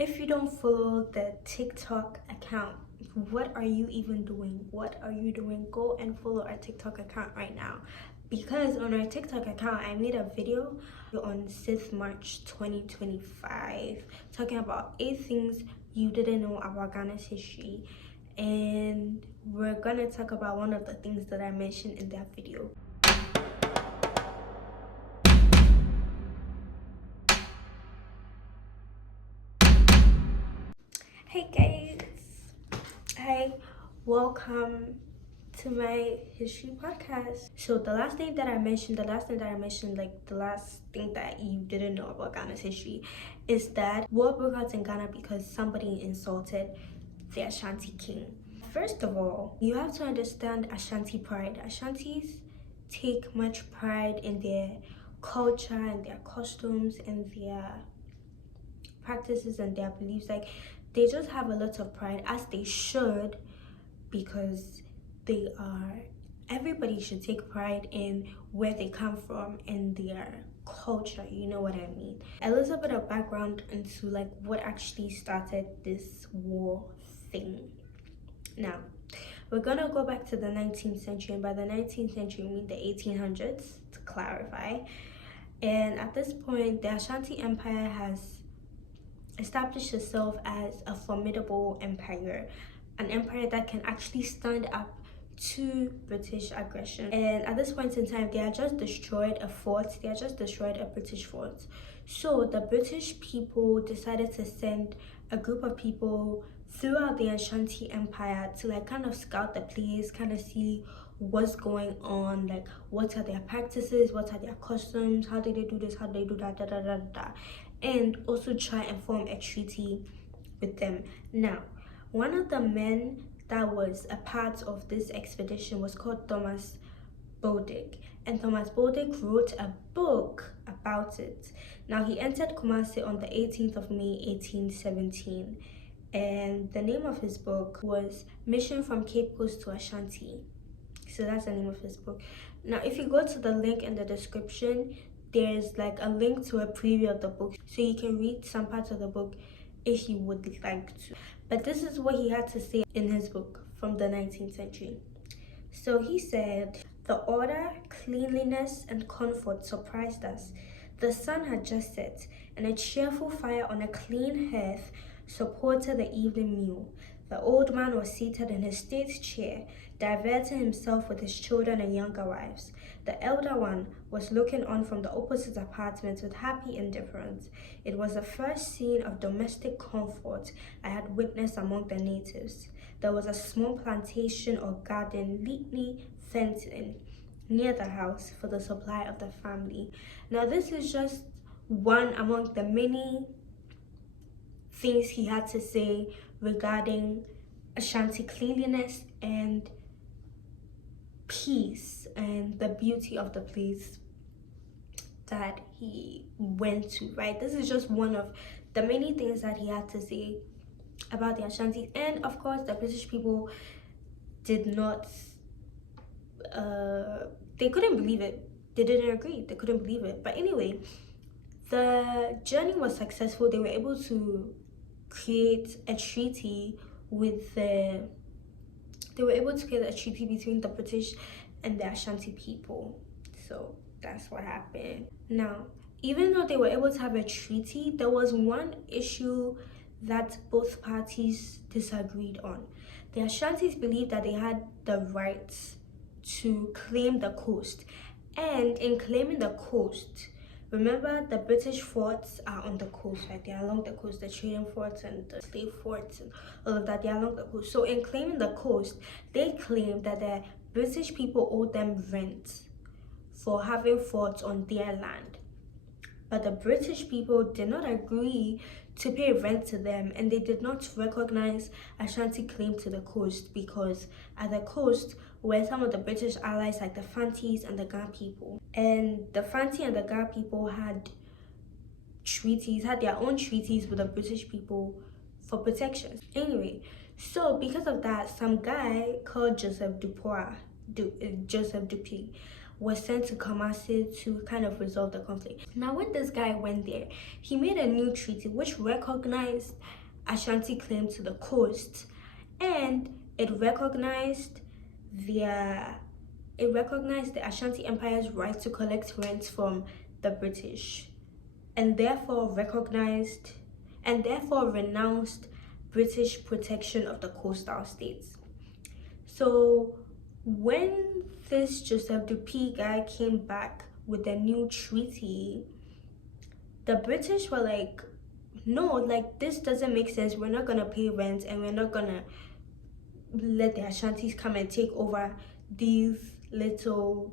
If you don't follow the TikTok account, what are you even doing? What are you doing? Go and follow our TikTok account right now. Because on our TikTok account, I made a video on 6th March 2025 talking about 8 things you didn't know about Ghana's history. And we're gonna talk about one of the things that I mentioned in that video. Hey guys, hi, welcome to my history podcast. So the last thing that I mentioned, like the last thing that you didn't know about Ghana's history is that war broke out in Ghana because somebody insulted the Ashanti king. First of all, you have to understand Ashanti pride. Ashantis take much pride in their culture and their costumes and their practices and their beliefs. Like, they just have a lot of pride, as they should, because everybody should take pride in where they come from and their culture, you know what I mean. A little bit of background into like what actually started this war thing. Now, we're gonna go back to the 19th century, and by the 19th century we mean the 1800s, to clarify. And at this point, the Ashanti Empire has established itself as a formidable empire, an empire that can actually stand up to British aggression. And at this point in time, they had just destroyed a British fort. So the British people decided to send a group of people throughout the Ashanti Empire to like kind of scout the place, kind of see what's going on, like what are their practices, what are their customs, how do they do this, how do they do that, and also try and form a treaty with them. Now, one of the men that was a part of this expedition was called Thomas Bodick, and Thomas Bodick wrote a book about it. Now, he entered Kumasi on the 18th of May 1817, and the name of his book was Mission from Cape Coast to Ashanti. So that's the name of his book. Now, if you go to the link in the description, there's like a link to a preview of the book, so you can read some parts of the book if you would like to. But this is what he had to say in his book from the 19th century. So he said, "The order, cleanliness, and comfort surprised us. The sun had just set, and a cheerful fire on a clean hearth supported the evening meal. The old man was seated in his state chair, diverting himself with his children and younger wives. The elder one was looking on from the opposite apartment with happy indifference. It was the first scene of domestic comfort I had witnessed among the natives. There was a small plantation or garden neatly fenced in near the house for the supply of the family." Now, this is just one among the many things he had to say regarding Ashanti cleanliness and peace and the beauty of the place that he went to, right? This is just one of the many things that he had to say about the Ashanti. And of course, the British people did not, they couldn't believe it. They didn't agree. They couldn't believe it. But anyway, the journey was successful. They were able to create a treaty between the British and the Ashanti people. So that's what happened. Now, even though they were able to have a treaty, there was one issue that both parties disagreed on. The Ashantis believed that they had the right to claim the coast, and in claiming the coast, remember, the British forts are on the coast, right? They're along the coast, the trading forts and the slave forts and all of that, they're along the coast. So in claiming the coast, they claimed that the British people owed them rent for having forts on their land. But the British people did not agree to pay rent to them, and they did not recognize Ashanti claim to the coast, because at the coast were some of the British allies like the Fantis and the Ga people. And the Fanti and the Ga people had their own treaties with the British people for protection. Anyway, so because of that, some guy called Joseph Dupuy was sent to Kumasi to kind of resolve the conflict. Now, when this guy went there, he made a new treaty which recognized Ashanti claim to the coast, and it recognized the Ashanti Empire's right to collect rent from the British, and therefore renounced British protection of the coastal states. So when this Joseph Dupuy guy came back with a new treaty, the British were like, no, like, this doesn't make sense. We're not gonna pay rent, and we're not gonna let the Ashantis come and take over these little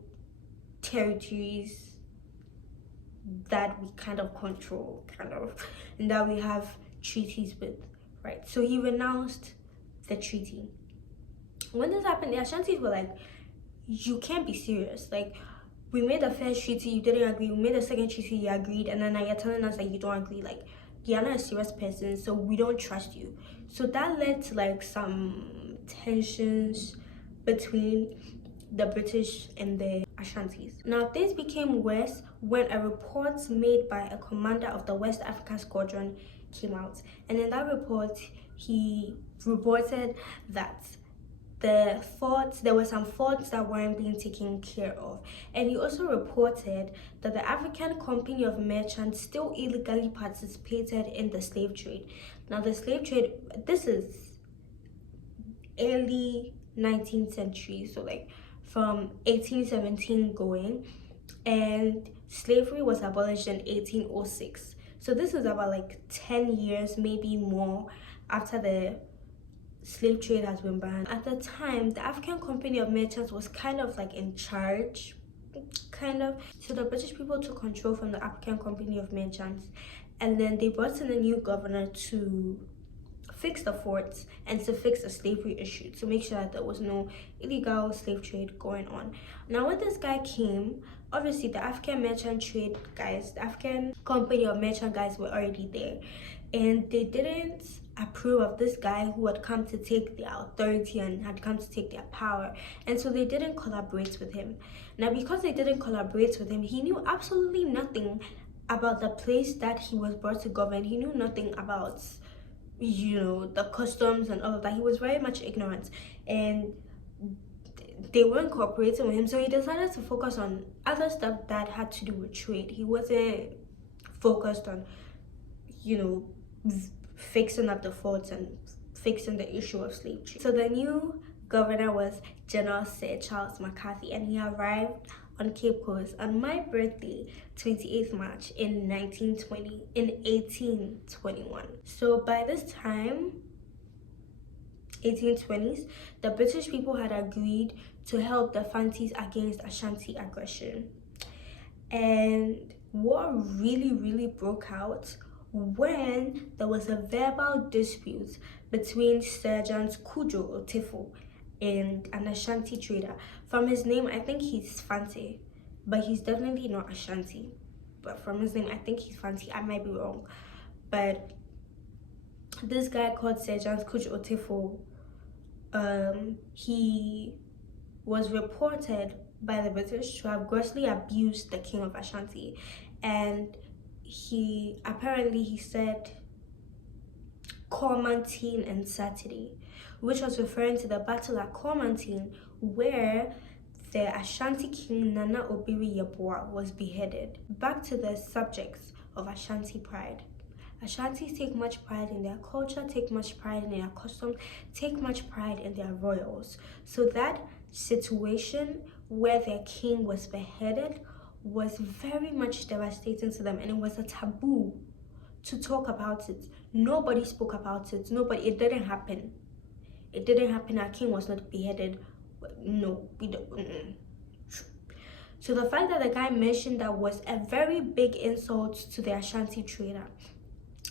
territories that we kind of control, and that we have treaties with, right? So he renounced the treaty. When this happened, the Ashantis were like, you can't be serious. Like, we made the first treaty, you didn't agree. We made the second treaty, you agreed, and then now you're telling us that you don't agree. Like, you're not a serious person, so we don't trust you. So that led to like some tensions between the British and the Ashantis. Now, things became worse when a report made by a commander of the West Africa Squadron came out. And in that report, he reported that there were some faults that weren't being taken care of. And he also reported that the African Company of Merchants still illegally participated in the slave trade. Now, the slave trade, this is early 19th century, so like from 1817 going, and slavery was abolished in 1806. So this is about like 10 years, maybe more, after the slave trade has been banned. At the time, the African Company of Merchants was kind of like in charge, so the British people took control from the African Company of Merchants, and then they brought in a new governor to fix the forts and to fix the slavery issue, to make sure that there was no illegal slave trade going on. Now, when this guy came, obviously the African merchant trade guys, the African Company of Merchant guys were already there, and they didn't approve of this guy who had come to take their authority and had come to take their power, and so they didn't collaborate with him. Now, because they didn't collaborate with him, he knew absolutely nothing about the place that he was brought to govern. He knew nothing about, you know, the customs and all of that. He was very much ignorant, and they weren't cooperating with him, so he decided to focus on other stuff that had to do with trade. He wasn't focused on, you know, fixing up the forts and fixing the issue of slave trade. So the new governor was General Sir Charles McCarthy, and he arrived on Cape Coast on my birthday, 28th March in 1821. So by this time, 1820s, the British people had agreed to help the Fantis against Ashanti aggression. And war really broke out when there was a verbal dispute between Sergeant Kujo Otifo and an Ashanti trader. From his name, I think he's Fanti, but he's definitely not Ashanti. But from his name, I think he's Fanti. I might be wrong. But this guy called Sergeant Kujo Otifo, he was reported by the British to have grossly abused the king of Ashanti, and he said Cormantine and Saturday, which was referring to the battle at Cormantine, where the Ashanti king Nana Obiri Yeboah was beheaded. Back to the subjects of Ashanti pride. Ashantis take much pride in their culture, take much pride in their customs, take much pride in their royals. So that situation where their king was beheaded was very much devastating to them, and it was a taboo to talk about it. Nobody spoke about it. It didn't happen. It didn't happen. Our king was not beheaded. No, we don't. So the fact that the guy mentioned that was a very big insult to the Ashanti trader.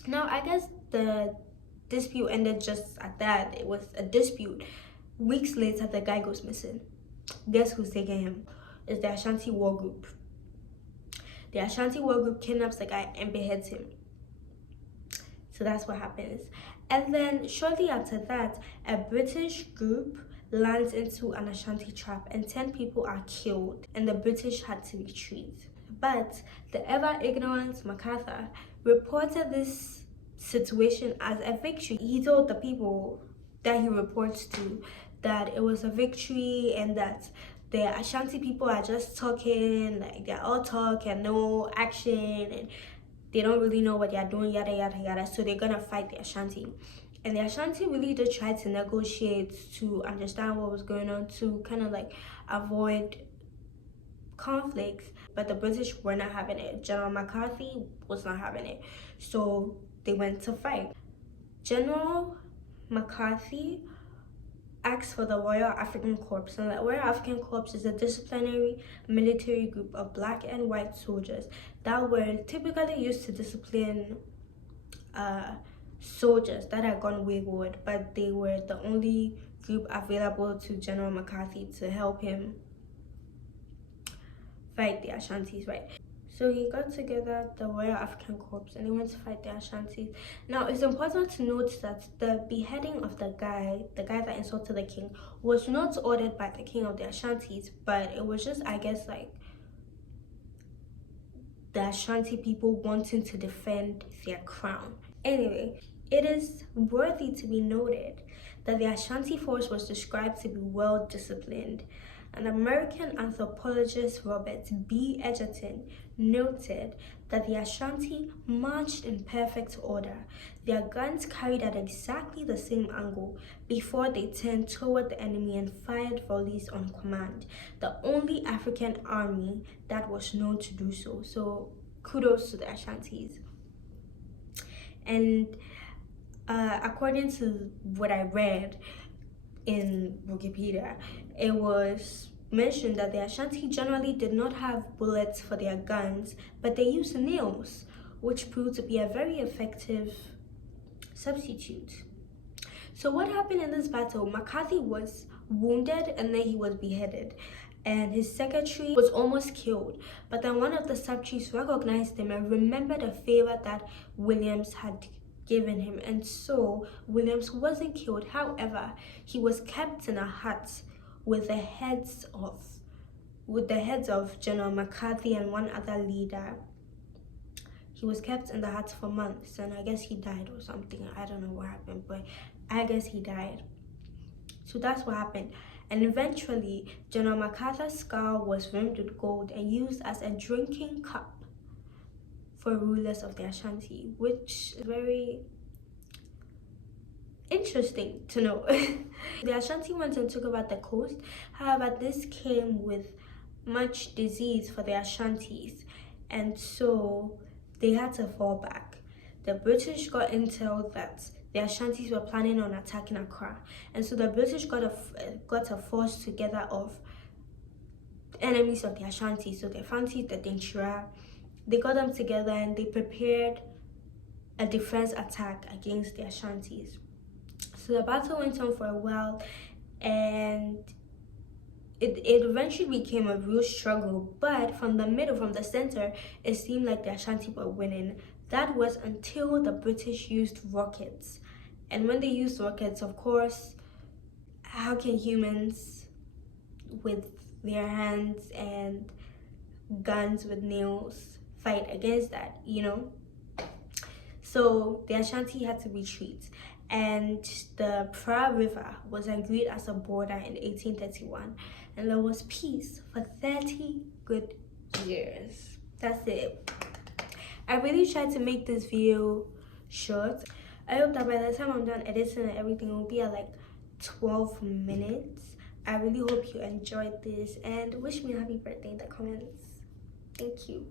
Now, I guess the dispute ended just at that. It was a dispute. Weeks later, the guy goes missing. Guess who's taking him? It's the Ashanti War Group. The Ashanti War Group kidnaps the guy and beheads him. So that's what happens. And then shortly after that, a British group lands into an Ashanti trap and 10 people are killed and the British had to retreat. But the ever ignorant MacArthur reported this situation as a victory. He told the people that he reports to that it was a victory and that the Ashanti people are just talking, like they're all talk and no action, and they don't really know what they're doing, yada yada yada. So they're gonna fight the Ashanti. And the Ashanti really did try to negotiate to understand what was going on, to kind of like avoid conflicts, but the British were not having it. General McCarthy was not having it. So they went to fight. General McCarthy asked for the Royal African Corps, and the Royal African Corps is a disciplinary military group of black and white soldiers that were typically used to discipline soldiers that had gone wayward, but they were the only group available to General McCarthy to help him fight the Ashantis, right? So he got together the Royal African Corps and they went to fight the Ashantis. Now it's important to note that the beheading of the guy that insulted the king, was not ordered by the king of the Ashantis, but it was just, I guess, like the Ashanti people wanting to defend their crown. Anyway, it is worthy to be noted that the Ashanti force was described to be well disciplined. And American anthropologist Robert B. Edgerton noted that the Ashanti marched in perfect order. Their guns carried at exactly the same angle before they turned toward the enemy and fired volleys on command. The only African army that was known to do so. So kudos to the Ashantis. And according to what I read in Wikipedia, it was mentioned that the Ashanti generally did not have bullets for their guns, but they used nails, which proved to be a very effective substitute. So what happened in this battle? McCarthy was wounded and then he was beheaded, and his secretary was almost killed, but then one of the sub-chiefs recognized him and remembered a favor that Williams had given him, and so Williams wasn't killed. However, he was kept in a hut with the heads of General McCarthy and one other leader. He was kept in the hut for months, and I guess he died or something. I don't know what happened, but I guess he died. So that's what happened. And eventually, General MacArthur's skull was rimmed with gold and used as a drinking cup for rulers of the Ashanti, which is very interesting to know. The Ashanti went and took over the coast. However, this came with much disease for the Ashantis, and so they had to fall back. The British got intel that the Ashantis were planning on attacking Accra, and so the British got a force together of enemies of the Ashanti. So the Fanti, the Dinchira, they got them together and they prepared a defense attack against the Ashantis. So the battle went on for a while, and it eventually became a real struggle. But from the center, it seemed like the Ashanti were winning. That was until the British used rockets. And when they used rockets, of course, how can humans with their hands and guns with nails fight against that, you know? So the Ashanti had to retreat, and the Pra River was agreed as a border in 1831, and there was peace for 30 good years. That's it. I really tried to make this video short. I hope that by the time I'm done editing and everything, it will be at like 12 minutes. I really hope you enjoyed this, and wish me a happy birthday in the comments. Thank you.